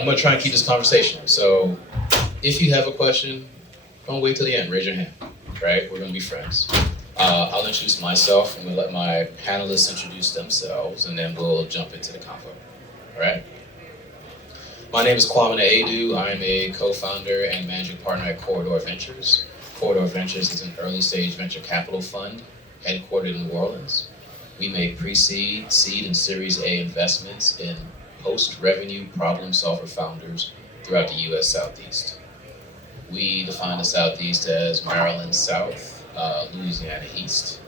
I'm gonna try and keep this conversation. So if you have a question, don't wait till the end, raise your hand, right? We're gonna be friends. I'll introduce myself, I'm gonna let my panelists introduce themselves, and then we'll jump into the convo, all right? My name is Kwame Adu. I'm a co-founder and managing partner at Corridor Ventures. Corridor Ventures is an early stage venture capital fund headquartered in New Orleans. We make pre-seed, seed, and Series A investments in post-revenue problem solver founders throughout the US Southeast. We define the Southeast as Maryland South, Louisiana East.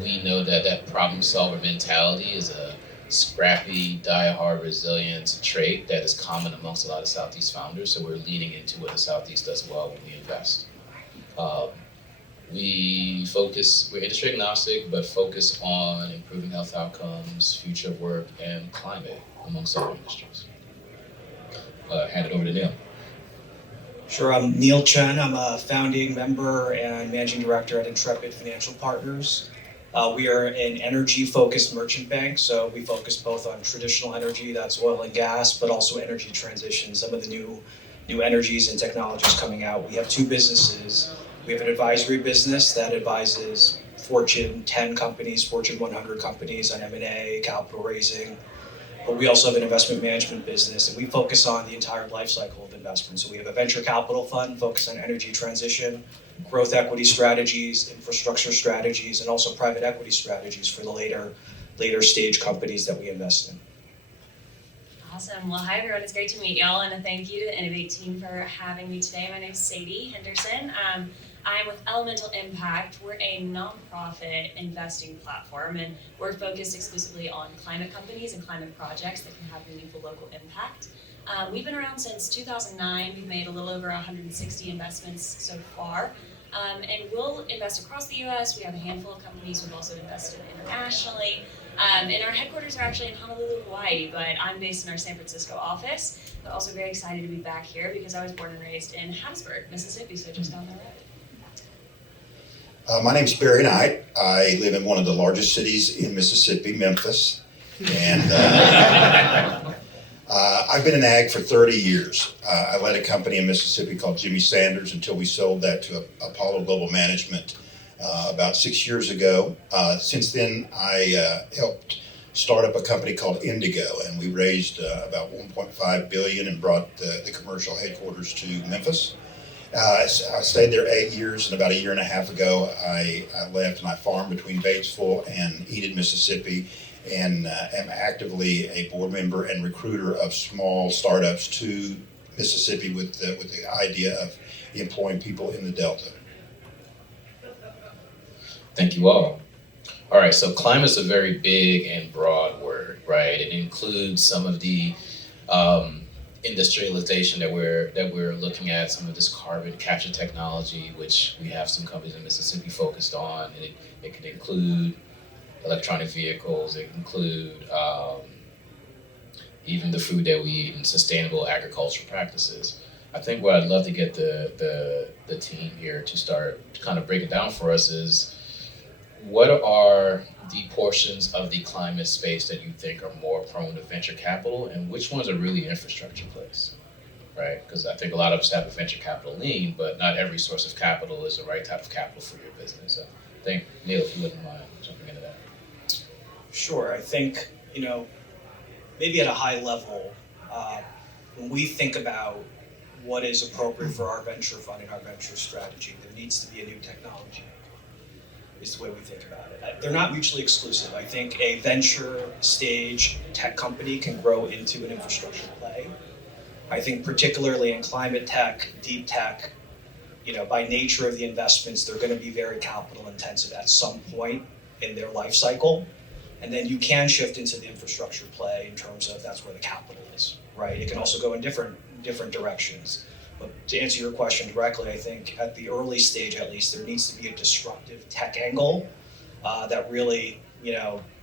We know that that problem solver mentality is a scrappy, die-hard resilience trait that is common amongst a lot of Southeast founders, so we're leaning into what the Southeast does well when we invest. We're industry agnostic, but focus on improving health outcomes, future of work, and climate, amongst other industries. Hand it over to Neil. Sure, I'm Neil Chen. I'm a founding member and managing director at Intrepid Financial Partners. We are an energy-focused merchant bank, so we focus both on traditional energy, that's oil and gas, but also energy transition, some of the new energies and technologies coming out. We have two businesses. We have an advisory business that advises Fortune 10 companies, Fortune 100 companies on M&A, capital raising. But we also have an investment management business, and we focus on the entire life cycle of investment. So we have a venture capital fund focused on energy transition, growth equity strategies, infrastructure strategies, and also private equity strategies for the later stage companies that we invest in. Awesome. Well, hi everyone. It's great to meet y'all, and a thank you to the Innovate team for having me today. My name is Sadie Henderson. I'm with Elemental Impact. We're a nonprofit investing platform, and we're focused exclusively on climate companies and climate projects that can have meaningful local impact. We've been around since 2009. We've made a little over 160 investments so far. And we'll invest across the US. We have a handful of companies. We've also invested internationally. And our headquarters are actually in Honolulu, Hawaii, but I'm based in our San Francisco office. But also very excited to be back here because I was born and raised in Hattiesburg, Mississippi, so just down the road. My name's Barry Knight. I live in one of the largest cities in Mississippi, Memphis. And I've been in ag for 30 years. I led a company in Mississippi called Jimmy Sanders until we sold that to Apollo Global Management about 6 years ago. Since then, I helped start up a company called Indigo, and we raised about $1.5 billion and brought the commercial headquarters to Memphis. I stayed there 8 years, and about a year and a half ago, I left and I farmed between Batesville and Enid, Mississippi, and am actively a board member and recruiter of small startups to Mississippi with the idea of employing people in the Delta. Thank you all. All right, so climate's a very big and broad word, right? It includes some of the industrialization that we're looking at, some of this carbon capture technology, which we have some companies in Mississippi focused on. And it can include electronic vehicles, it can include even the food that we eat and sustainable agricultural practices. I think what I'd love to get the team here to start kind of break it down for us is, what are the portions of the climate space that you think are more prone to venture capital, and which ones are really infrastructure plays, right? Because I think a lot of us have a venture capital lean, but not every source of capital is the right type of capital for your business. So I think, Neil, if you wouldn't mind jumping into that. Sure, I think, maybe at a high level, when we think about what is appropriate for our venture fund and our venture strategy, there needs to be a new technology, is the way we think about it. They're not mutually exclusive. I think a venture stage tech company can grow into an infrastructure play. I think particularly in climate tech, deep tech, by nature of the investments, they're going to be very capital intensive at some point in their life cycle. And then you can shift into the infrastructure play in terms of that's where the capital is, right? It can also go in different directions. But to answer your question directly, I think at the early stage, at least, there needs to be a disruptive tech angle that really,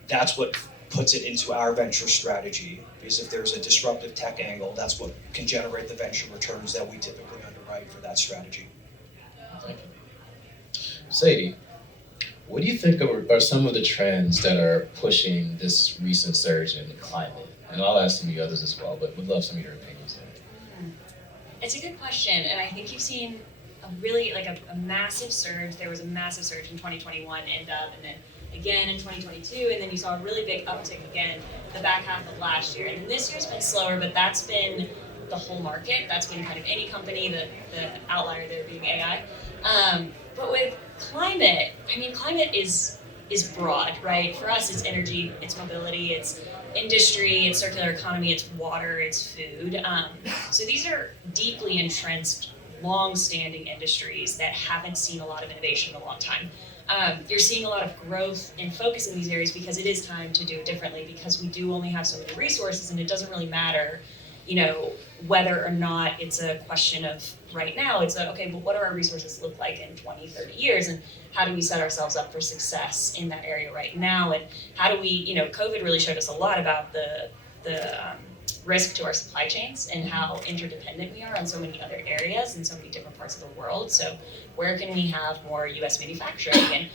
that's what puts it into our venture strategy. Because if there's a disruptive tech angle, that's what can generate the venture returns that we typically underwrite for that strategy. Thank you. Sadie, what do you think are some of the trends that are pushing this recent surge in climate And I'll ask some of the others as well, but would love some of your opinions there. It's a good question, and I think you've seen a really a massive surge. There was a massive surge in 2021 and then again in 2022, and then you saw a really big uptick again the back half of last year. And this year's been slower, but that's been the whole market. That's been kind of any company, the outlier there being AI. But with climate, I mean, climate is broad, right? For us, it's energy, it's mobility, it's industry, it's circular economy, it's water, it's food. So these are deeply entrenched, long-standing industries that haven't seen a lot of innovation in a long time. You're seeing a lot of growth and focus in these areas because it is time to do it differently, because we do only have so many resources, and it doesn't really matter, whether or not it's a question of right now. It's okay, but what do our resources look like in 20, 30 years, and how do we set ourselves up for success in that area right now, and how do we, COVID really showed us a lot about the risk to our supply chains and how interdependent we are on so many other areas in so many different parts of the world. So where can we have more US manufacturing, and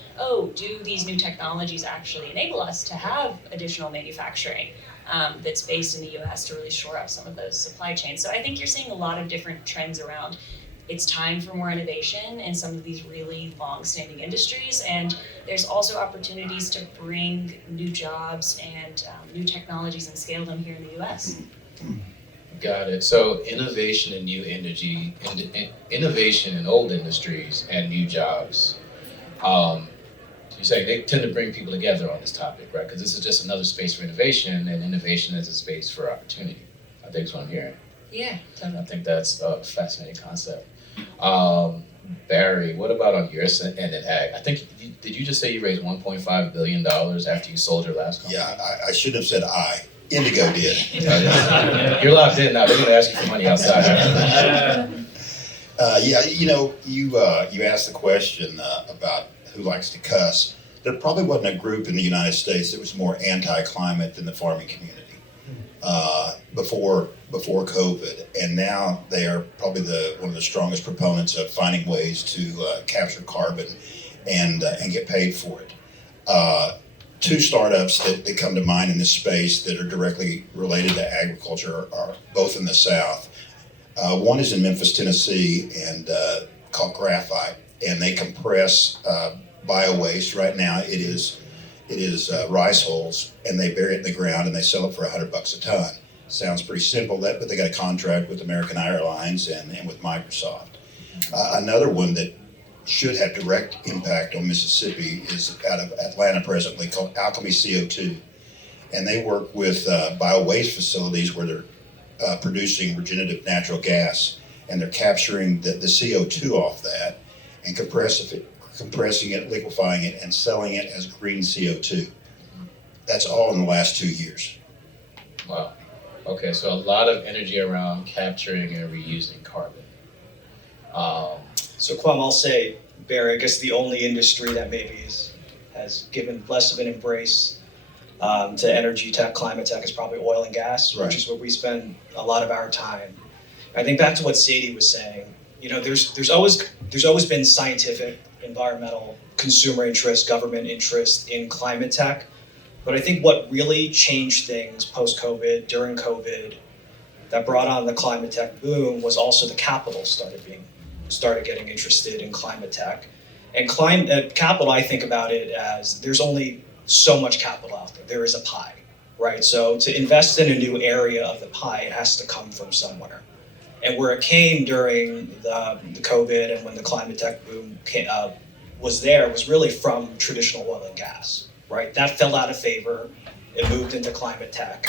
do these new technologies actually enable us to have additional manufacturing that's based in the US to really shore up some of those supply chains. So I think you're seeing a lot of different trends around. It's time for more innovation in some of these really long-standing industries, and there's also opportunities to bring new jobs and new technologies and scale them here in the US. Got it. So innovation in new energy, innovation in old industries, and new jobs. You say they tend to bring people together on this topic, right? Because this is just another space for innovation, and innovation is a space for opportunity. I think that's what I'm hearing. Yeah. I think that's a fascinating concept. Barry, what about on your end in ag? I think, did you just say you raised $1.5 billion after you sold your last company? Yeah, I should have said I. Indigo did. You're locked in now. They're going to ask you for money outside. You asked the question about who likes to cuss. There probably wasn't a group in the United States that was more anti-climate than the farming community before COVID, and now they are probably one of the strongest proponents of finding ways to capture carbon and get paid for it. Two startups that come to mind in this space that are directly related to agriculture are both in the South. One is in Memphis, Tennessee, and called Graphite, and they compress bio-waste. Right now it is rice hulls, and they bury it in the ground and they sell it for $100 a ton. Sounds pretty simple, but they got a contract with American Airlines and with Microsoft. Another one that should have direct impact on Mississippi is out of Atlanta presently, called Alchemy CO2. And they work with bio-waste facilities where they're producing regenerative natural gas, and they're capturing the CO2 off that and compressing it, liquefying it, and selling it as green CO2. That's all in the last 2 years. Wow. Okay, so a lot of energy around capturing and reusing carbon. So Kwame, I'll say, Barry, I guess the only industry that maybe has given less of an embrace to energy tech, climate tech, is probably oil and gas, right, which is where we spend a lot of our time. I think back to what Sadie was saying, there's always been scientific, environmental, consumer interest, government interest in climate tech. But I think what really changed things post-COVID, during COVID, that brought on the climate tech boom was also the capital started getting interested in climate tech. And capital, I think about it as there's only so much capital out there. There is a pie, right? So to invest in a new area of the pie, it has to come from somewhere. And where it came during the COVID and when the climate tech boom was really from traditional oil and gas, right? That fell out of favor. It moved into climate tech.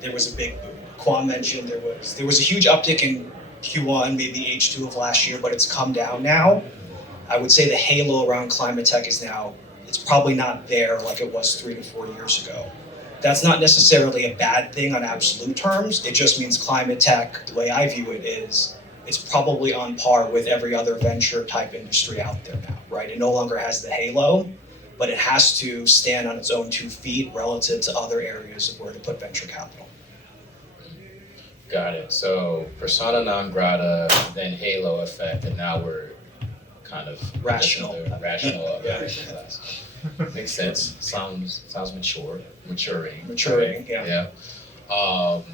There was a big boom. Kwame mentioned there was a huge uptick in Q1, maybe H2 of last year, but it's come down now. I would say the halo around climate tech it's probably not there like it was 3 to 4 years ago. That's not necessarily a bad thing on absolute terms. It just means climate tech, the way I view it, is it's probably on par with every other venture type industry out there now, right? It no longer has the halo, but it has to stand on its own 2 feet relative to other areas of where to put venture capital. Got it. So persona non grata, then halo effect, and now we're kind of rational. Yeah. Makes sense. Sounds maturing. Maturing, yeah. Yeah. Um,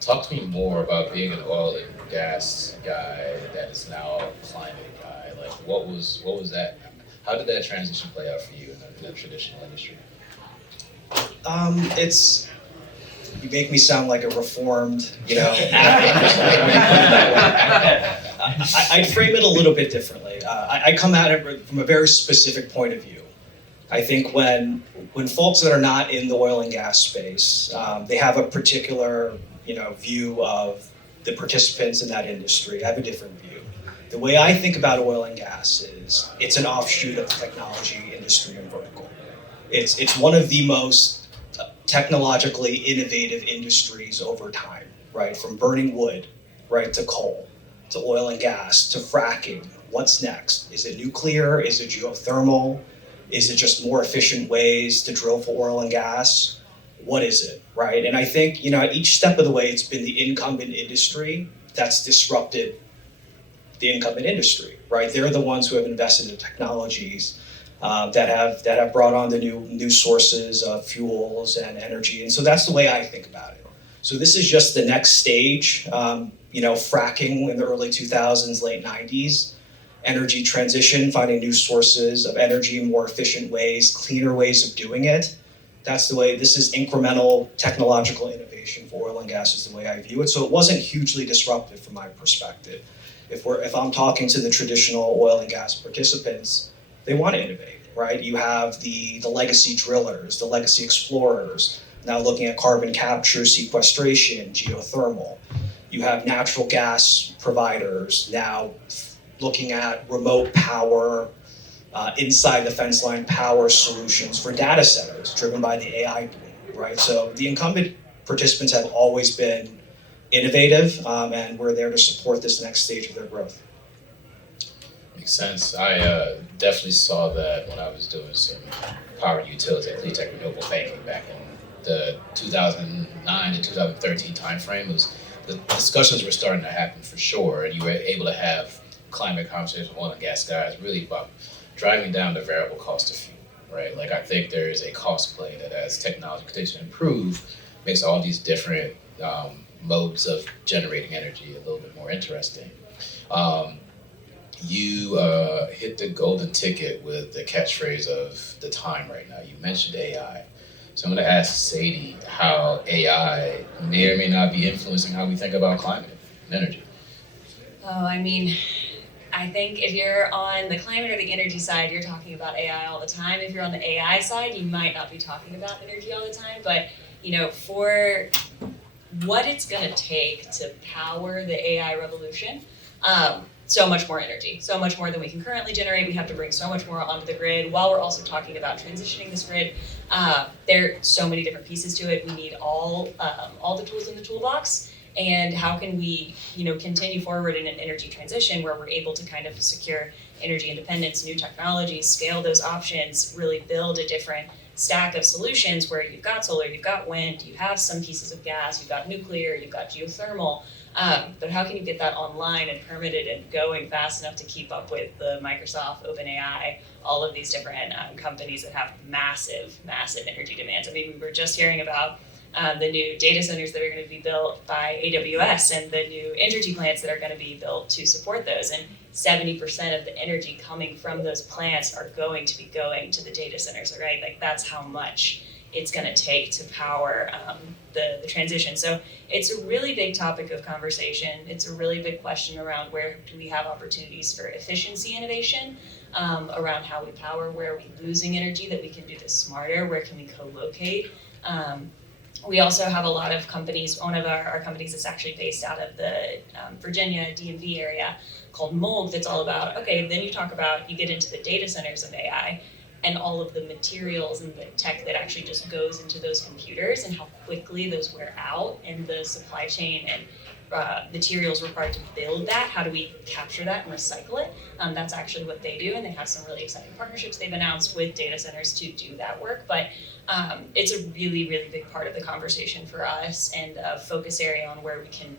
Talk to me more about being an oil and gas guy that is now a climate guy. Like, what was that? How did that transition play out for you in the traditional industry? It's you make me sound like a reformed, advocate. I'd frame it a little bit differently. I come at it from a very specific point of view. I think when folks that are not in the oil and gas space, they have a particular view of the participants in that industry. I have a different view. The way I think about oil and gas is it's an offshoot of the technology industry and vertical. It's one of the most technologically innovative industries over time, right? From burning wood, right, to coal, to oil and gas, to fracking. What's next? Is it nuclear? Is it geothermal? Is it just more efficient ways to drill for oil and gas? What is it, right? And I think, at each step of the way, it's been the incumbent industry that's disrupted the incumbent industry, right? They're the ones who have invested in technologies that have brought on the new sources of fuels and energy. And so that's the way I think about it. So this is just the next stage, fracking in the early 2000s, late 90s, energy transition, finding new sources of energy, more efficient ways, cleaner ways of doing it. That's the way, this is incremental technological innovation for oil and gas is the way I view it. So it wasn't hugely disruptive from my perspective. If I'm talking to the traditional oil and gas participants, they want to innovate, right? You have the legacy drillers, the legacy explorers, now looking at carbon capture, sequestration, geothermal. You have natural gas providers now looking at remote power, inside the fence line power solutions for data centers driven by the AI boom, right? So the incumbent participants have always been innovative, and we're there to support this next stage of their growth. Makes sense. I definitely saw that when I was doing some power and utility at BlueTech renewable banking back in the 2009 to 2013 timeframe. The discussions were starting to happen for sure, and you were able to have climate conversations with oil and gas guys really about driving down the variable cost of fuel, right? Like, I think there is a cost play that as technology continues to improve, makes all these different modes of generating energy a little bit more interesting. You hit the golden ticket with the catchphrase of the time right now. You mentioned AI. So I'm going to ask Sadie how AI may or may not be influencing how we think about climate and energy. Oh, I think if you're on the climate or the energy side, you're talking about AI all the time. If you're on the AI side, you might not be talking about energy all the time. But, for what it's going to take to power the AI revolution, so much more energy, so much more than we can currently generate. We have to bring so much more onto the grid while we're also talking about transitioning this grid. There are so many different pieces to it. We need all the tools in the toolbox. And how can we, continue forward in an energy transition where we're able to kind of secure energy independence, new technologies, scale those options, really build a different stack of solutions where you've got solar, you've got wind, you have some pieces of gas, you've got nuclear, you've got geothermal. But how can you get that online and permitted and going fast enough to keep up with the Microsoft, OpenAI, all of these different companies that have massive, massive energy demands? We were just hearing about the new data centers that are going to be built by AWS and the new energy plants that are going to be built to support those. And 70% of the energy coming from those plants are going to be going to the data centers, right? Like, that's how much it's going to take to power the transition. So it's a really big topic of conversation. It's a really big question around where do we have opportunities for efficiency innovation, around how we power, where are we losing energy that we can do this smarter, where can we co-locate. We also have a lot of companies. One of our companies is actually based out of the Virginia DMV area called Mold, that's all about, okay, then you get into the data centers of AI and all of the materials and the tech that actually just goes into those computers and how quickly those wear out and the supply chain and materials required to build that. How do we capture that and recycle it? That's actually what they do, and they have some really exciting partnerships they've announced with data centers to do that work. But it's a really, really big part of the conversation for us and a focus area on where we can,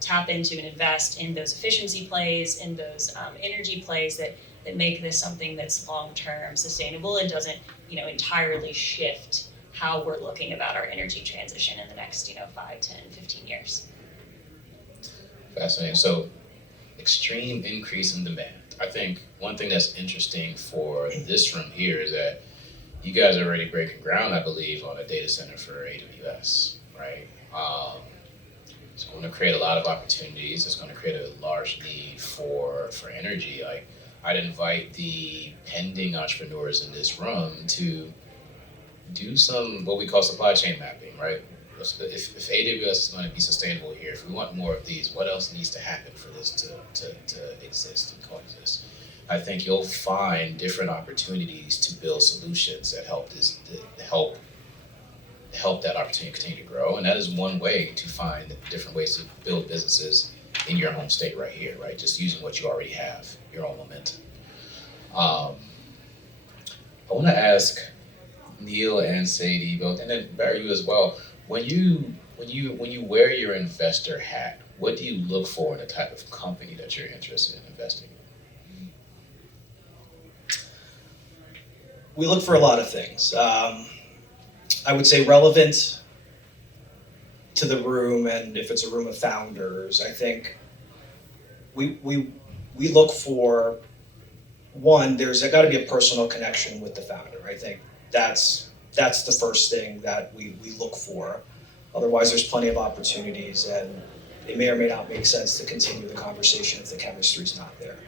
tap into and invest in those efficiency plays, in those energy plays that make this something that's long-term sustainable and doesn't, entirely shift how we're looking about our energy transition in the next 5, 10, 15 years. Fascinating. So, extreme increase in demand. I think one thing that's interesting for this room here is that you guys are already breaking ground, I believe, on a data center for AWS, right? It's going to create a lot of opportunities. It's going to create a large need for energy. Like, I'd invite the pending entrepreneurs in this room to do some what we call supply chain mapping, right? If AWS is going to be sustainable here, if we want more of these, what else needs to happen for this to exist and coexist? I think you'll find different opportunities to build solutions that help that opportunity continue to grow, and that is one way to find different ways to build businesses in your home state right here, right? Just using what you already have, your own momentum. I want to ask Neil and Sadie both, and then Barry, you as well. When you wear your investor hat, what do you look for in the type of company that you're interested in investing in? We look for a lot of things. I would say relevant to the room, and if it's a room of founders, I think we look for, one, there's got to be a personal connection with the founder. I think that's the first thing that we look for. Otherwise, there's plenty of opportunities, and it may or may not make sense to continue the conversation if the chemistry's not there.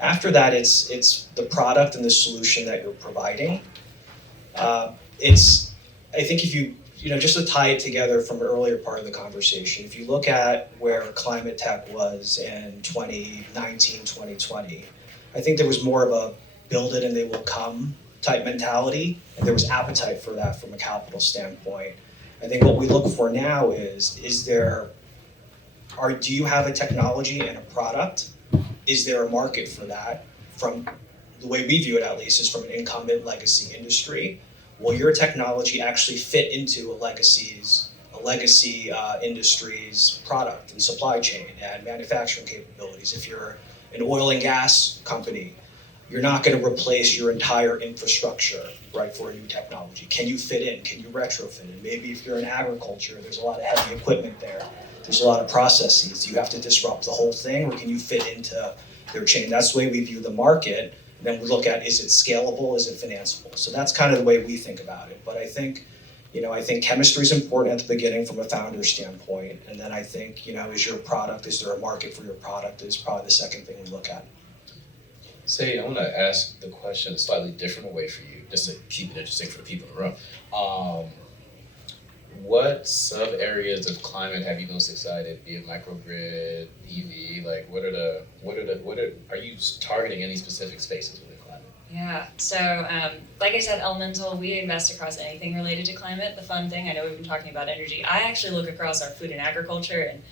After that, it's the product and the solution that you're providing. I think if you just to tie it together from an earlier part of the conversation, if you look at where climate tech was in 2019, 2020, I think there was more of a build it and they will come type mentality, and there was appetite for that from a capital standpoint. I think what we look for now is do you have a technology and a product? Is there a market for that? From the way we view it, at least, is from an incumbent legacy industry. Will your technology actually fit into a legacy industry's product and supply chain and manufacturing capabilities? If you're an oil and gas company, you're not going to replace your entire infrastructure, right, for a new technology. Can you fit in? Can you retrofit it? Maybe if you're in agriculture, there's a lot of heavy equipment there. There's a lot of processes. Do you have to disrupt the whole thing, or can you fit into their chain? That's the way we view the market. Then we look at, is it scalable? Is it financeable? So that's kind of the way we think about it. But I think chemistry is important at the beginning from a founder standpoint. And then I think, is there a market for your product is probably the second thing we look at. Say, I want to ask the question a slightly different way for you, just to keep it interesting for the people in the room. What sub areas of climate have you most excited? Be it microgrid, EV, like are you targeting any specific spaces within climate? Yeah, so like I said, Elemental, we invest across anything related to climate. The fun thing, I know we've been talking about energy, I actually look across our food and agriculture and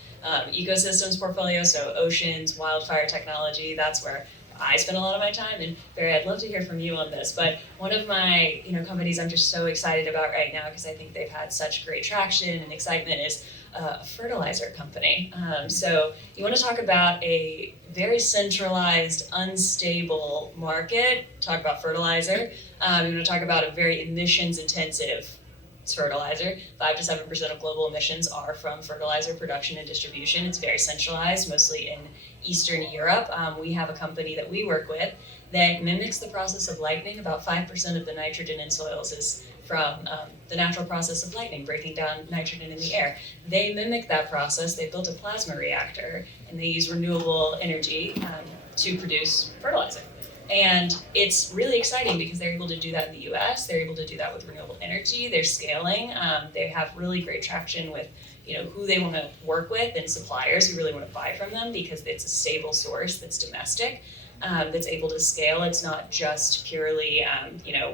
ecosystems portfolio, so oceans, wildfire technology, that's where I spend a lot of my time. And Barry, I'd love to hear from you on this, but one of my companies I'm just so excited about right now, because I think they've had such great traction and excitement, is a fertilizer company. So you want to talk about a very centralized, unstable market, talk about fertilizer. You want to talk about a very emissions intensive fertilizer. 5 to 7% of global emissions are from fertilizer production and distribution. It's very centralized, mostly in Eastern Europe. We have a company that we work with that mimics the process of lightning. About 5% of the nitrogen in soils is from the natural process of lightning, breaking down nitrogen in the air. They mimic that process. They built a plasma reactor, and they use renewable energy to produce fertilizer. And it's really exciting because they're able to do that in the US. They're able to do that with renewable energy. They're scaling. They have really great traction with who they want to work with and suppliers who really want to buy from them, because it's a stable source that's domestic, that's able to scale. It's not just purely,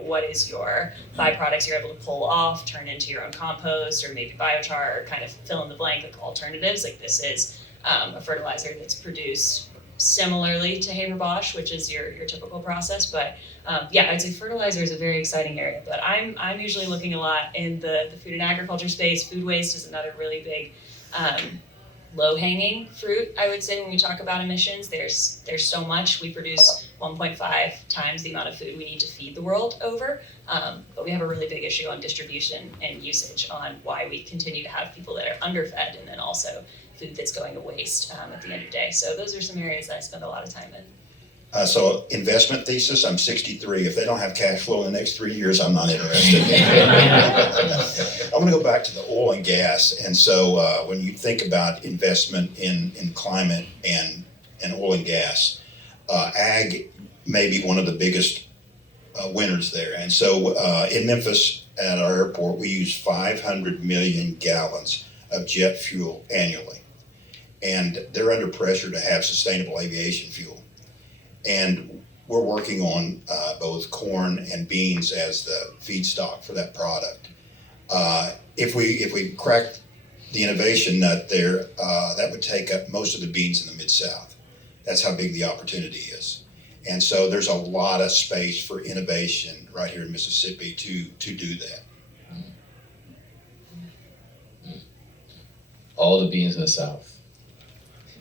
what is your byproducts you're able to pull off, turn into your own compost, or maybe biochar, or kind of fill in the blank like alternatives. Like this is a fertilizer that's produced similarly to Haber-Bosch, which is your typical process. But I'd say fertilizer is a very exciting area. But I'm usually looking a lot in the food and agriculture space. Food waste is another really big low-hanging fruit, I would say, when we talk about emissions. There's so much. We produce 1.5 times the amount of food we need to feed the world over, but we have a really big issue on distribution and usage, on why we continue to have people that are underfed, and then also food that's going to waste at the end of the day. So those are some areas that I spend a lot of time in. So investment thesis, I'm 63. If they don't have cash flow in the next 3 years, I'm not interested. I want to go back to the oil and gas. And so when you think about investment in climate and oil and gas, ag may be one of the biggest winners there. And so in Memphis at our airport, we use 500 million gallons of jet fuel annually. And they're under pressure to have sustainable aviation fuel. And we're working on both corn and beans as the feedstock for that product. If we crack the innovation nut there, that would take up most of the beans in the Mid-South. That's how big the opportunity is. And so there's a lot of space for innovation right here in Mississippi to do that. All the beans in the South.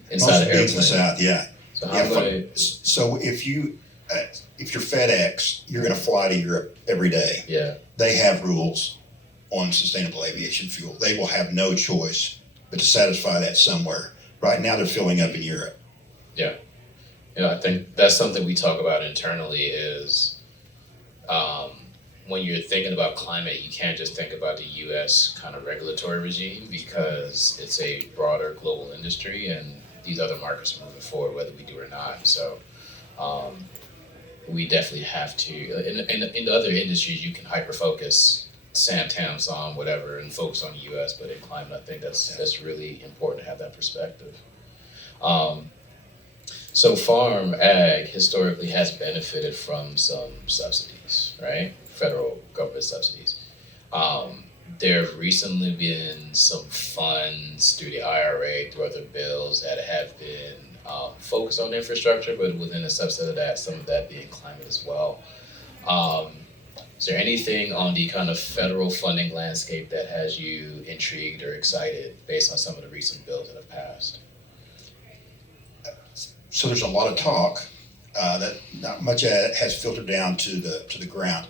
Inside Most the of the beans in the airplane. South, yeah. So how Yeah, many? so if you're FedEx, you're going to fly to Europe every day. Yeah. They have rules on sustainable aviation fuel. They will have no choice but to satisfy that somewhere. Right now, they're filling up in Europe. Yeah. I think that's something we talk about internally is when you're thinking about climate, you can't just think about the US kind of regulatory regime, because it's a broader global industry and these other markets are moving forward whether we do or not. So we definitely have to, in the other industries you can hyper-focus Tams on whatever and focus on the US, but in climate I think that's really important to have that perspective. So farm ag historically has benefited from some subsidies, right? Federal government subsidies. There have recently been some funds through the IRA, through other bills that have been focused on infrastructure, but within a subset of that, some of that being climate as well. Is there anything on the kind of federal funding landscape that has you intrigued or excited based on some of the recent bills that have passed? So there's a lot of talk that not much has filtered down to the ground.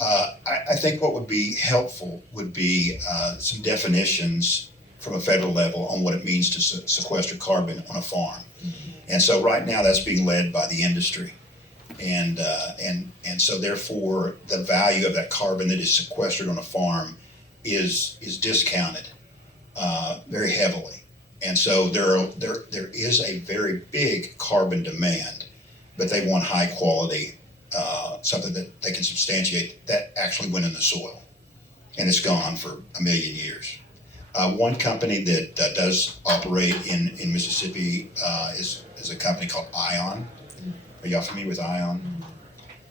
I think what would be helpful would be some definitions from a federal level on what it means to sequester carbon on a farm. And so right now that's being led by the industry. And so therefore the value of that carbon that is sequestered on a farm is discounted very heavily. And so there is a very big carbon demand, but they want high quality, something that they can substantiate that actually went in the soil, and it's gone for 1 million years. One company that does operate in Mississippi is a company called Ion. Are y'all familiar with Ion?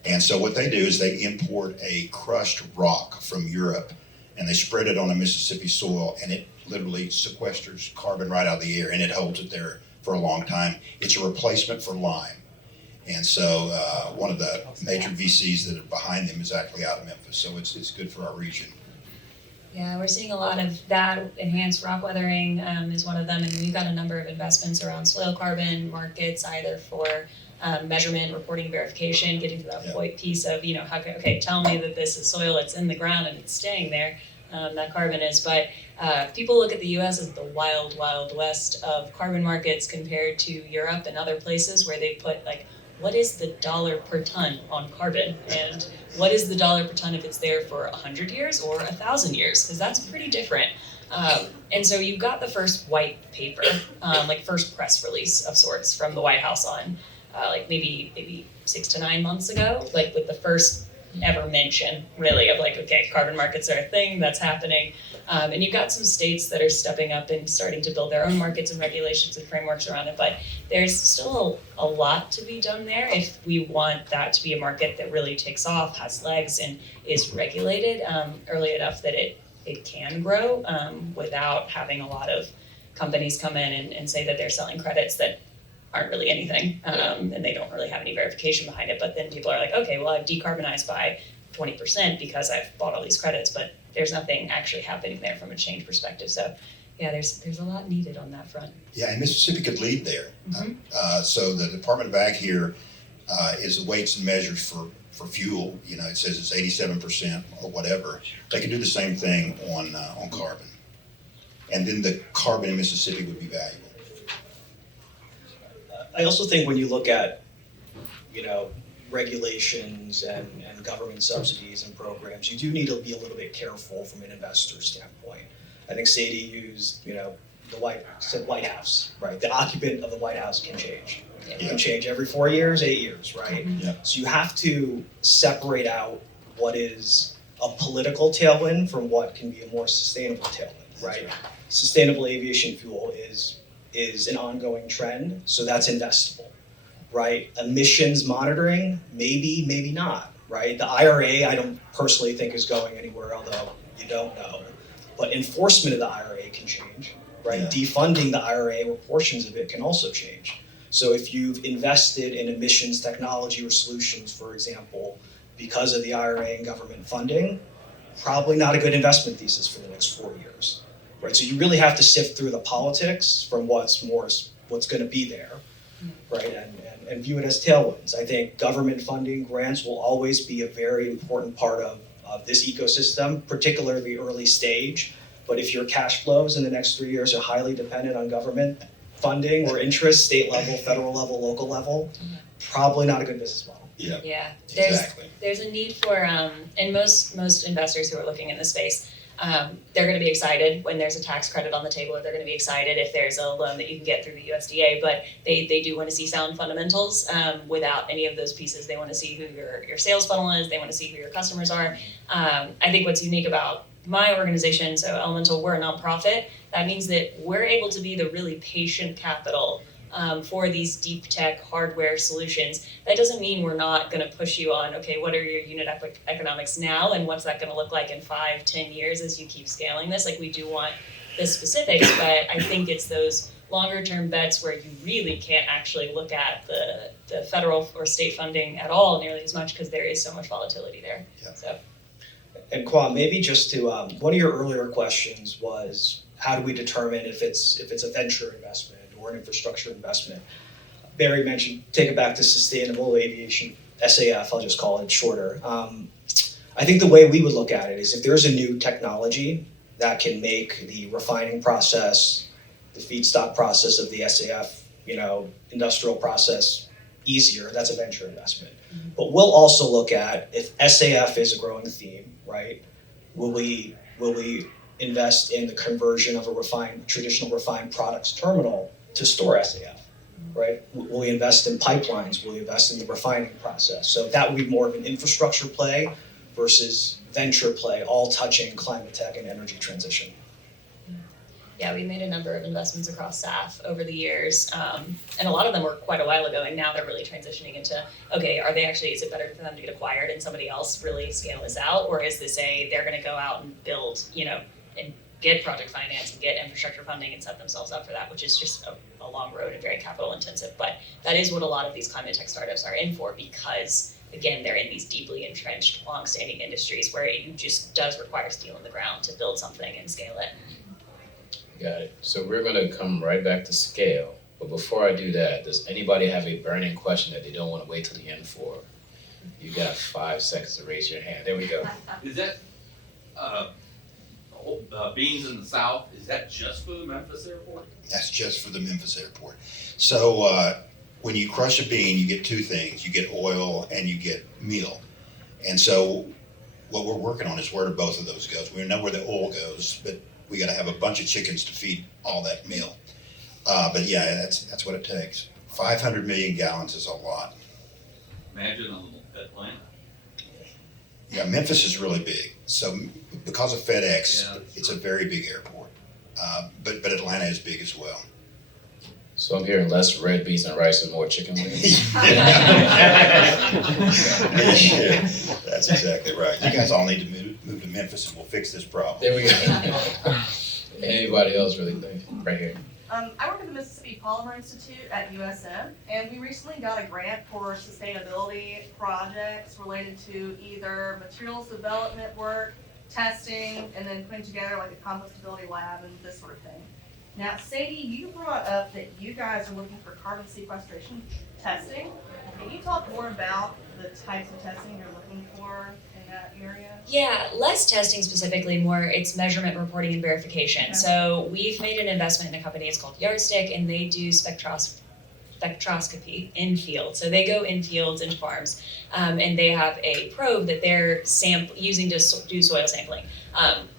And so what they do is they import a crushed rock from Europe, and they spread it on a Mississippi soil, and it literally sequesters carbon right out of the air, and it holds it there for a long time. It's a replacement for lime. And so one of the major VCs that are behind them is actually out of Memphis, so it's good for our region. Yeah, we're seeing a lot of that. Enhanced rock weathering is one of them, and we've got a number of investments around soil carbon markets, either for measurement, reporting, verification, getting to that point piece of, tell me that this is soil, it's in the ground and it's staying there, that carbon is. But people look at the US as the wild, wild west of carbon markets compared to Europe and other places where they put what is the dollar per ton on carbon? And what is the dollar per ton if it's there for 100 years or 1,000 years? Because that's pretty different. And so you've got the first white paper, first press release of sorts from the White House on maybe 6 to 9 months ago, with the first ever mention really of carbon markets are a thing that's happening. And you've got some states that are stepping up and starting to build their own markets and regulations and frameworks around it, but there's still a lot to be done there if we want that to be a market that really takes off, has legs, and is regulated early enough that it can grow without having a lot of companies come in and say that they're selling credits that aren't really anything, and they don't really have any verification behind it. But then people are like, okay, well, I've decarbonized by 20% because I've bought all these credits, but there's nothing actually happening there from a change perspective. So yeah, there's a lot needed on that front. Yeah, and Mississippi could lead there. Mhm. So the Department of Ag here is the weights and measures for fuel. You know, it says it's 87% or whatever. They can do the same thing on carbon. And then the carbon in Mississippi would be valuable. I also think when you look at, regulations and government subsidies and programs, you do need to be a little bit careful from an investor standpoint. I think Sadie used, the White House, right? The occupant of the White House can change. It can change every 4 years, 8 years, right? Yeah. So you have to separate out what is a political tailwind from what can be a more sustainable tailwind, right? Sustainable aviation fuel is an ongoing trend, so that's investable, right? Emissions monitoring, maybe not, right? The IRA, I don't personally think is going anywhere, although you don't know. But enforcement of the IRA can change, right? Yeah. Defunding the IRA or portions of it can also change. So if you've invested in emissions technology or solutions, for example, because of the IRA and government funding, probably not a good investment thesis for the next 4 years, right? So you really have to sift through the politics from what's going to be there, right? And view it as tailwinds. I think government funding, grants will always be a very important part of this ecosystem, particularly early stage. But if your cash flows in the next 3 years are highly dependent on government funding or interest, state level, federal level, local level, probably not a good business model. Yeah, Yeah, exactly. there's a need for, and most investors who are looking in this space, they're going to be excited when there's a tax credit on the table, or they're going to be excited if there's a loan that you can get through the USDA, but they do want to see sound fundamentals. Without any of those pieces, they want to see who your sales funnel is, they want to see who your customers are. I think what's unique about my organization, so Elemental, we're a nonprofit. That means that we're able to be the really patient capital for these deep tech hardware solutions. That doesn't mean we're not going to push you on, okay, what are your unit economics now, and what's that going to look like in 5-10 years as you keep scaling this? Like, we do want the specifics, but I think it's those longer term bets where you really can't actually look at the federal or state funding at all nearly as much, because there is so much volatility there. Yeah. So. And Kwame, maybe just to, one of your earlier questions was, how do we determine if it's a venture investment or an infrastructure investment? Barry mentioned, take it back to sustainable aviation, SAF, I'll just call it shorter. I think the way we would look at it is if there's a new technology that can make the refining process, the feedstock process of the SAF, industrial process easier, that's a venture investment. Mm-hmm. But we'll also look at if SAF is a growing theme, right? Will we invest in the conversion of a traditional refined products terminal to store SAF, right? Will we invest in pipelines? Will we invest in the refining process? So that would be more of an infrastructure play versus venture play, all touching climate tech and energy transition. Yeah, we made a number of investments across SAF over the years, and a lot of them were quite a while ago, and now they're really transitioning into, okay, is it better for them to get acquired and somebody else really scale this out, or is this they're gonna go out and build, and get project finance and get infrastructure funding and set themselves up for that, which is just a long road and very capital intensive. But that is what a lot of these climate tech startups are in for, because again, they're in these deeply entrenched, long-standing industries where it just does require steel in the ground to build something and scale it. Got it. So we're gonna come right back to scale. But before I do that, does anybody have a burning question that they don't wanna wait till the end for? You got 5 seconds to raise your hand. There we go. Is that, beans in the south, is that just for the Memphis airport? That's just for the Memphis airport. So when you crush a bean, you get 2 things. You get oil and you get meal. And so what we're working on is where do both of those go. We know where the oil goes, but we got to have a bunch of chickens to feed all that meal. But yeah, that's what it takes. 500 million gallons is a lot. Imagine Atlanta. Yeah, Memphis is really big. So because of FedEx, Yeah. it's a very big airport. But Atlanta is big as well. So I'm hearing less red beans and rice and more chicken wings. Yeah, that's exactly right. You guys all need to move to Memphis and we'll fix this problem. There we go. Anybody else really think? Right here. I work at the Mississippi Polymer Institute at USM, and we recently got a grant for sustainability projects related to either materials development work, testing, and then putting together like a compostability lab and this sort of thing. Now, Sadie, you brought up that you guys are looking for carbon sequestration testing. Can you talk more about the types of testing you're looking for in that area? Yeah, less testing specifically, more it's measurement, reporting, and verification. Okay. So we've made an investment in a company, it's called Yardstick, and they do spectroscopy in field. So they go in fields, into farms, and they have a probe that they're using to do soil sampling.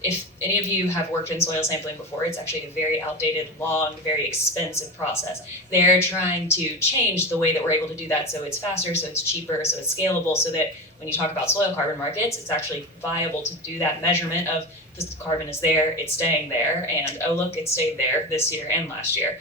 If any of you have worked in soil sampling before, it's actually a very outdated, long, very expensive process. They're trying to change the way that we're able to do that so it's faster, so it's cheaper, so it's scalable, so that when you talk about soil carbon markets, it's actually viable to do that measurement of the carbon is there, it's staying there, and oh look, it stayed there this year and last year.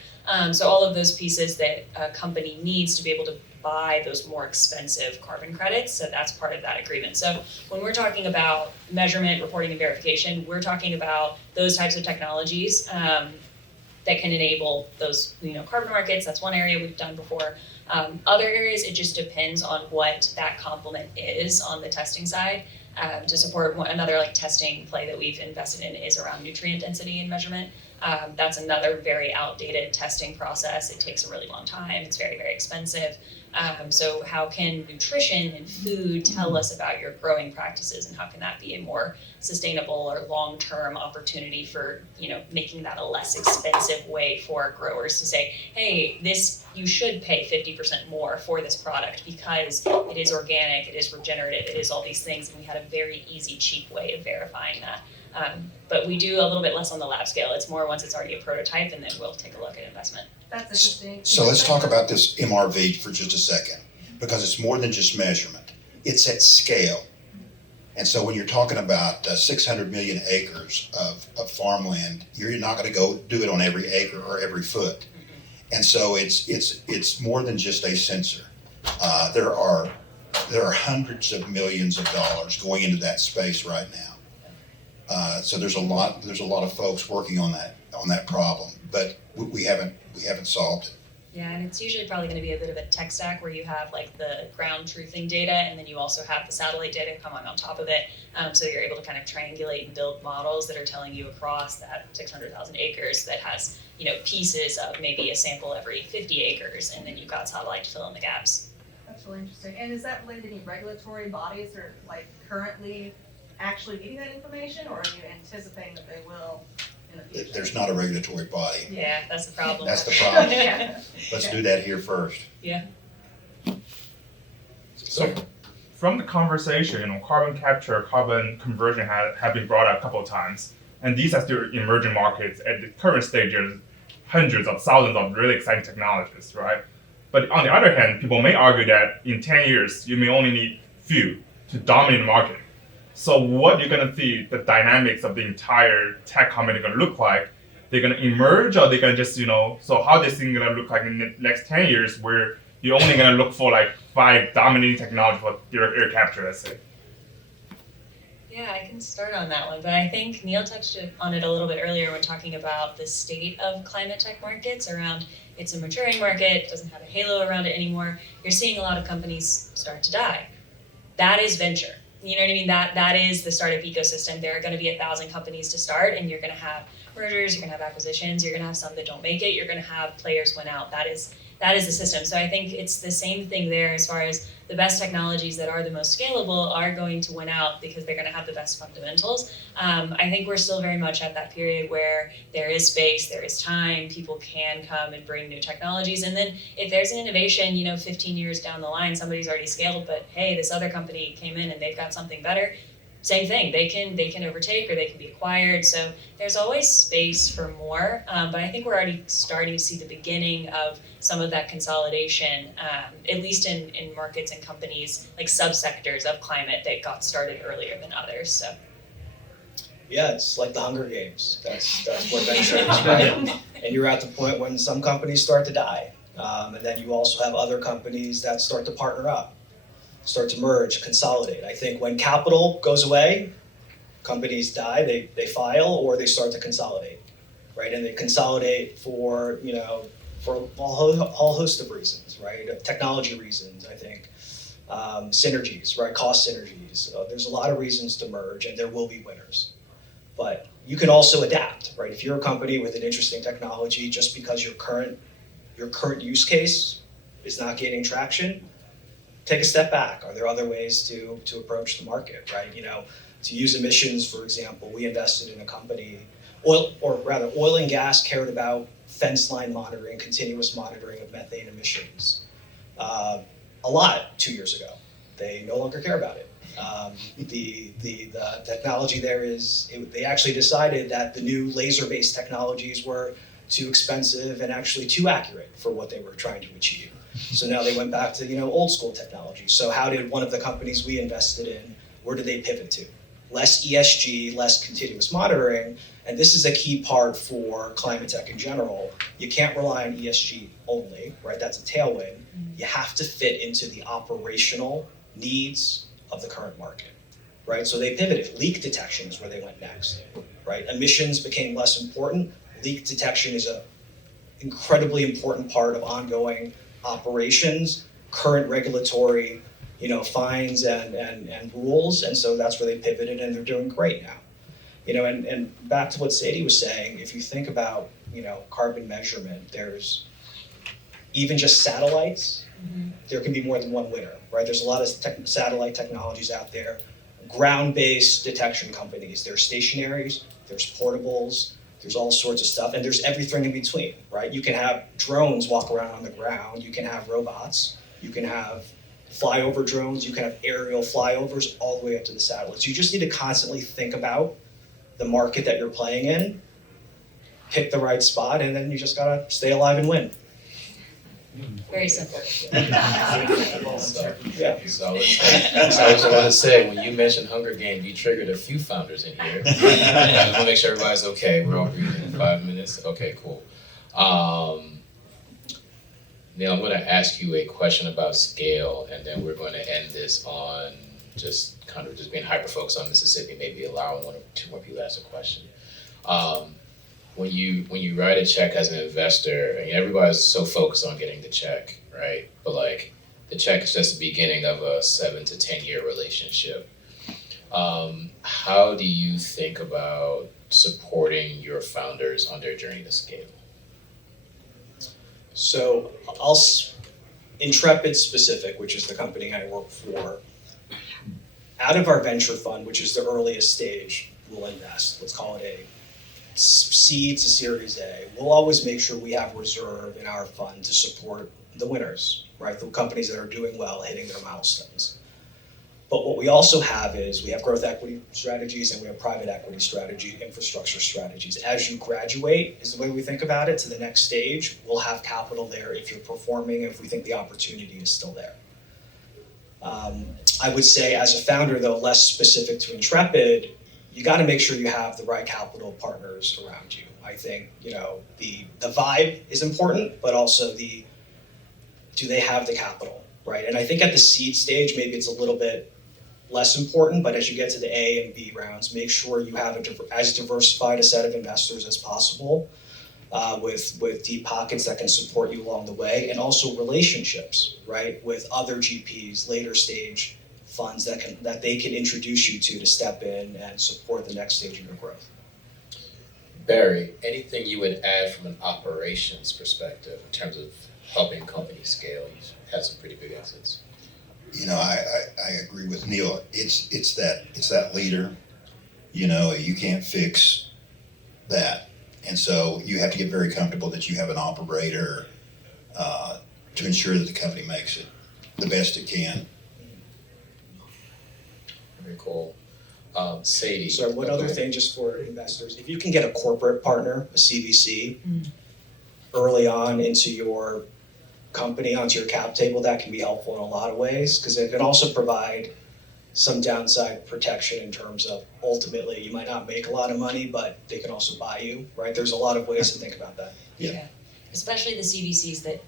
So all of those pieces that a company needs to be able to buy those more expensive carbon credits, so that's part of that agreement. So when we're talking about measurement, reporting, and verification, we're talking about those types of technologies that can enable those carbon markets. That's one area we've done before. Other areas, it just depends on what that complement is on the testing side. To support another testing play that we've invested in is around nutrient density and measurement. That's another very outdated testing process. It takes a really long time. It's very, very expensive. So how can nutrition and food tell us about your growing practices, and how can that be a more sustainable or long-term opportunity for making that a less expensive way for growers to say, hey, you should pay 50% more for this product because it is organic, it is regenerative, it is all these things, and we had a very easy, cheap way of verifying that. But we do a little bit less on the lab scale. It's more once it's already a prototype, and then we'll take a look at investment. That's interesting. So let's talk about this MRV for just a second, because it's more than just measurement. It's at scale. And so when you're talking about 600 million acres of farmland, you're not going to go do it on every acre or every foot. And so it's more than just a sensor. There are hundreds of millions of dollars going into that space right now. So there's a lot of folks working on that problem, but we haven't solved it. Yeah, and it's usually probably going to be a bit of a tech stack where you have the ground truthing data, and then you also have the satellite data coming on top of it. So you're able to kind of triangulate and build models that are telling you across that 600,000 acres that has pieces of maybe a sample every 50 acres, and then you've got satellite to fill in the gaps. That's really interesting. And is that related to any regulatory bodies that are currently actually needing that information, or are you anticipating that they will in the future? There's not a regulatory body. Yeah, that's the problem. That's the problem. Yeah. Let's do that here first. Yeah. So from the conversation, carbon capture, carbon conversion have been brought up a couple of times. And these are still emerging markets. At the current stage, there's hundreds of thousands of really exciting technologies, right? But on the other hand, people may argue that in 10 years, you may only need few to dominate the market. So what you're going to see, the dynamics of the entire tech company going to look like? They're going to emerge, or they're going to just, so how this thing going to look like in the next 10 years where you're only going to look for 5 dominating technologies for air capture, let's say? Yeah, I can start on that one, but I think Neil touched on it a little bit earlier when talking about the state of climate tech markets around it's a maturing market, doesn't have a halo around it anymore. You're seeing a lot of companies start to die. That is venture. You know what I mean? That is the startup ecosystem. There are going to be 1,000 companies to start, and you're going to have mergers, you're going to have acquisitions, you're going to have some that don't make it, you're going to have players win out. That is the system. So I think it's the same thing there as far as the best technologies that are the most scalable are going to win out because they're going to have the best fundamentals. I think we're still very much at that period where there is space, there is time, people can come and bring new technologies. And then if there's an innovation, 15 years down the line, somebody's already scaled, but hey, this other company came in and they've got something better. Same thing, they can overtake or they can be acquired. So there's always space for more, but I think we're already starting to see the beginning of some of that consolidation, at least in markets and companies, like subsectors of climate that got started earlier than others. So Yeah, it's like the Hunger Games. That's what venture is, right? And you're at the point when some companies start to die, and then you also have other companies that start to partner up, start to merge, consolidate. I think when capital goes away, companies die, they file, or they start to consolidate, right? And they consolidate for a whole host of reasons, right? Technology reasons, I think. synergies, right? Cost synergies. There's a lot of reasons to merge, and there will be winners. But you can also adapt, right? If you're a company with an interesting technology, just because your current use case is not gaining traction, take a step back. Are there other ways to approach the market, right? To use emissions, for example, we invested in a company, oil and gas cared about fence line monitoring, continuous monitoring of methane emissions a lot 2 years ago. They no longer care about it. The technology there they actually decided that the new laser-based technologies were too expensive and actually too accurate for what they were trying to achieve. So now they went back to old school technology. So how did one of the companies we invested in, where did they pivot to? Less ESG, less continuous monitoring, and this is a key part for climate tech in general. You can't rely on ESG only, right? That's a tailwind. You have to fit into the operational needs of the current market, right? So they pivoted. Leak detection is where they went next, right? Emissions became less important. Leak detection is an incredibly important part of ongoing operations, current regulatory, fines and rules, and so that's where they pivoted, and they're doing great now. And back to what Sadie was saying, if you think about, carbon measurement, there's even just satellites, there can be more than one winner, right? There's a lot of satellite technologies out there, ground-based detection companies. There's stationaries, there's portables, there's all sorts of stuff, and there's everything in between, right? You can have drones walk around on the ground, you can have robots, you can have flyover drones, you can have aerial flyovers all the way up to the satellites. You just need to constantly think about the market that you're playing in, pick the right spot, and then you just gotta stay alive and win. Very simple. Yeah. So I was going to say, when you mentioned Hunger Games, you triggered a few founders in here. I just want to make sure everybody's okay. We're all breathing. 5 minutes. Okay, cool. Neil, I'm going to ask you a question about scale, and then we're going to end this on just kind of just being hyper-focused on Mississippi, maybe allowing one or two more people to ask a question. When you write a check as an investor, everybody's so focused on getting the check, right? But the check is just the beginning of a 7 to 10 year relationship. How do you think about supporting your founders on their journey to scale? So Intrepid Specific, which is the company I work for, out of our venture fund, which is the earliest stage, we'll invest. Let's call it a seed to Series A. We'll always make sure we have reserve in our fund to support the winners, right? The companies that are doing well, hitting their milestones. But what we also have is we have growth equity strategies and we have private equity strategy, infrastructure strategies. As you graduate, is the way we think about it, to the next stage, we'll have capital there if you're performing, if we think the opportunity is still there. I would say as a founder, though, less specific to Intrepid, you got to make sure you have the right capital partners around you. I think, the vibe is important, but also do they have the capital, right? And I think at the seed stage, maybe it's a little bit less important, but as you get to the A and B rounds, make sure you have as diversified a set of investors as possible, with deep pockets that can support you along the way, and also relationships, right, with other GPs, later stage funds that they can introduce you to step in and support the next stage of your growth. Barry, anything you would add from an operations perspective in terms of helping companies scale? You've had some pretty big exits. I agree with Neil. It's that leader. You can't fix that, and so you have to get very comfortable that you have an operator to ensure that the company makes it the best it can. Very cool. Sadie. So one other thing just for investors, if you can get a corporate partner, a CVC, early on into your company, onto your cap table, that can be helpful in a lot of ways, because it can also provide some downside protection in terms of ultimately you might not make a lot of money, but they can also buy you, right? There's a lot of ways to think about that. Yeah. Especially the CVCs that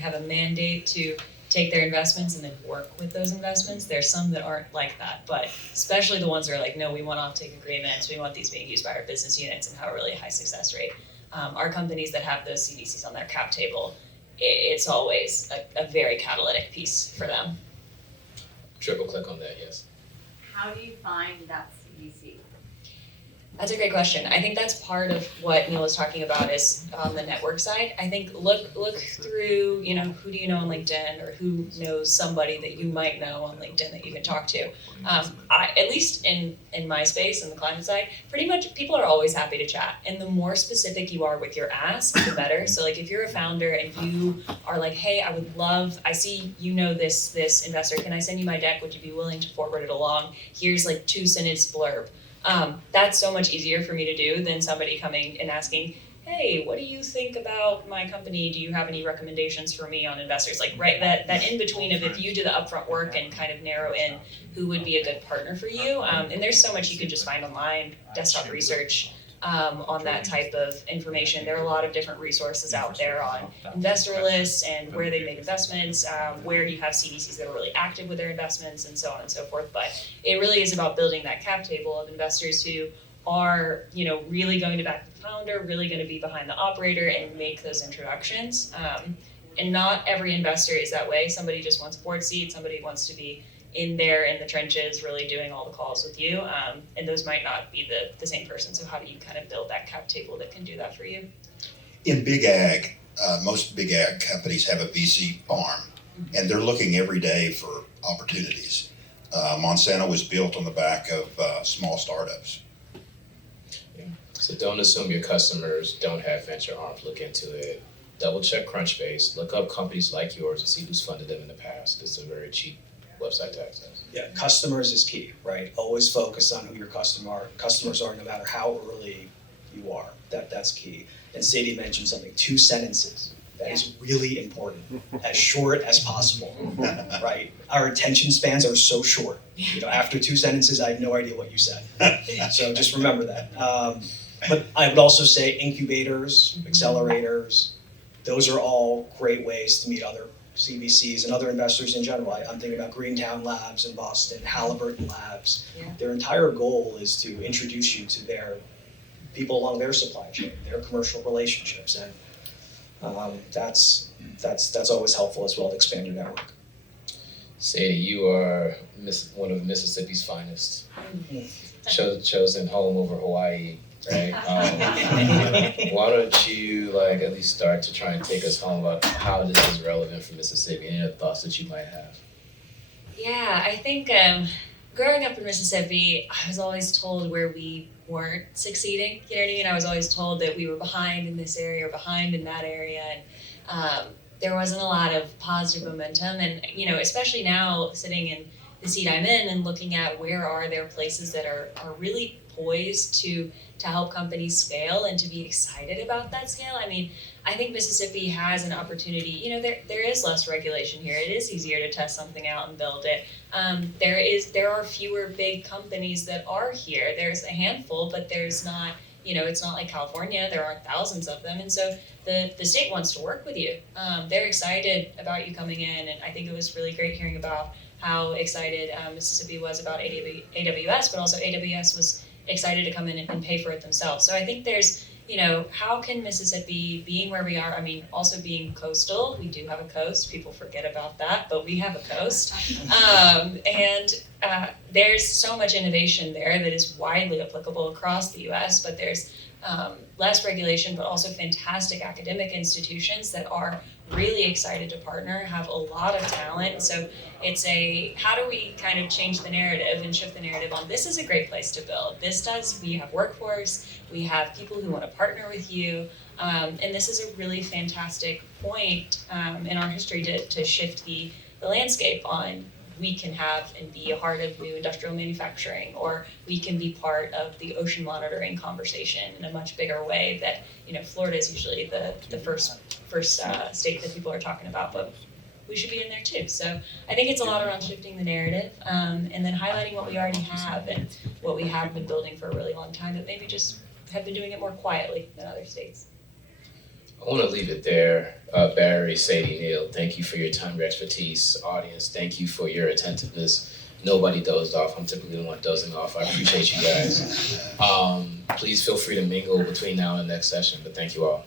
have a mandate to take their investments and then work with those investments. There's some that aren't like that, but especially the ones that are like, no, we want offtake agreements, we want these being used by our business units and have a really high success rate. Our companies that have those CVCs on their cap table, it's always a very catalytic piece for them. triple click on that, yes. How do you find that CVC? That's a great question. I think that's part of what Neil was talking about is on the network side. I think look through, who do you know on LinkedIn or who knows somebody that you might know on LinkedIn that you can talk to. At least in my space, in the climate side, pretty much people are always happy to chat. And the more specific you are with your ask, the better. So like if you're a founder and you are like, hey, I see you know this investor, can I send you my deck? Would you be willing to forward it along? Here's like 2-sentence blurb. That's so much easier for me to do than somebody coming and asking, hey, what do you think about my company? Do you have any recommendations for me on investors? Like, right, that in between of if you do the upfront work and kind of narrow in who would be a good partner for you. And there's so much you can just find online, desktop research on that type of information. There are a lot of different resources out there on investor lists and where they make investments, where you have CVCs that are really active with their investments and so on and so forth. But it really is about building that cap table of investors who are, really going to back the founder, really going to be behind the operator and make those introductions. And not every investor is that way. Somebody just wants a board seat, somebody wants to be in there in the trenches really doing all the calls with you, and those might not be the same person. So how do you kind of build that cap table that can do that for you? In big ag, most big ag companies have a VC arm, and they're looking every day for opportunities. Monsanto was built on the back of small startups. Yeah. So don't assume your customers don't have venture arms. Look into it. Double check Crunchbase. Look up companies like yours and see who's funded them in the past. It's a very cheap website to access. Yeah, customers is key, right? Always focus on who your customers are, no matter how early you are. That's key. And Sadie mentioned something, 2 sentences. That is really important. As short as possible, right? Our attention spans are so short. After 2 sentences, I have no idea what you said. So just remember that. But I would also say incubators, accelerators, those are all great ways to meet other CVCs and other investors in general. I'm thinking about Greentown Labs in Boston, Halliburton Labs. Yeah. Their entire goal is to introduce you to their people along their supply chain, their commercial relationships, and that's always helpful as well to expand your network. Sadie, you are one of Mississippi's finest. Chosen home over Hawaii. Right? Why don't you at least start to try and take us home about how this is relevant for Mississippi and any thoughts that you might have? Yeah, I think growing up in Mississippi, I was always told where we weren't succeeding. You know what I mean? I was always told that we were behind in this area or behind in that area, and there wasn't a lot of positive momentum. And especially now sitting in the seat I'm in and looking at where are there places that are really poised to help companies scale and to be excited about that scale. I mean, I think Mississippi has an opportunity. There is less regulation here. It is easier to test something out and build it. There are fewer big companies that are here. There's a handful, but there's not, it's not like California. There aren't thousands of them. And so the state wants to work with you. They're excited about you coming in. And I think it was really great hearing about how excited Mississippi was about AWS, but also AWS was excited to come in and pay for it themselves. So I think there's, how can Mississippi, being where we are, also being coastal, we do have a coast, people forget about that, but we have a coast. There's so much innovation there that is widely applicable across the US, but there's less regulation, but also fantastic academic institutions that are really excited to partner, have a lot of talent. So it's how do we kind of change the narrative and shift the narrative on this is a great place to build. We have workforce, we have people who want to partner with you, and this is a really fantastic point in our history to shift the landscape on we can have and be a part of new industrial manufacturing, or we can be part of the ocean monitoring conversation in a much bigger way that, Florida is usually the first state that people are talking about, but we should be in there too. So I think it's a lot around shifting the narrative and then highlighting what we already have and what we have been building for a really long time, but maybe just have been doing it more quietly than other states. I want to leave it there. Barry, Sadie, Neil, thank you for your time, your expertise. Audience, thank you for your attentiveness. Nobody dozed off. I'm typically the one dozing off. I appreciate you guys. Please feel free to mingle between now and the next session, but thank you all.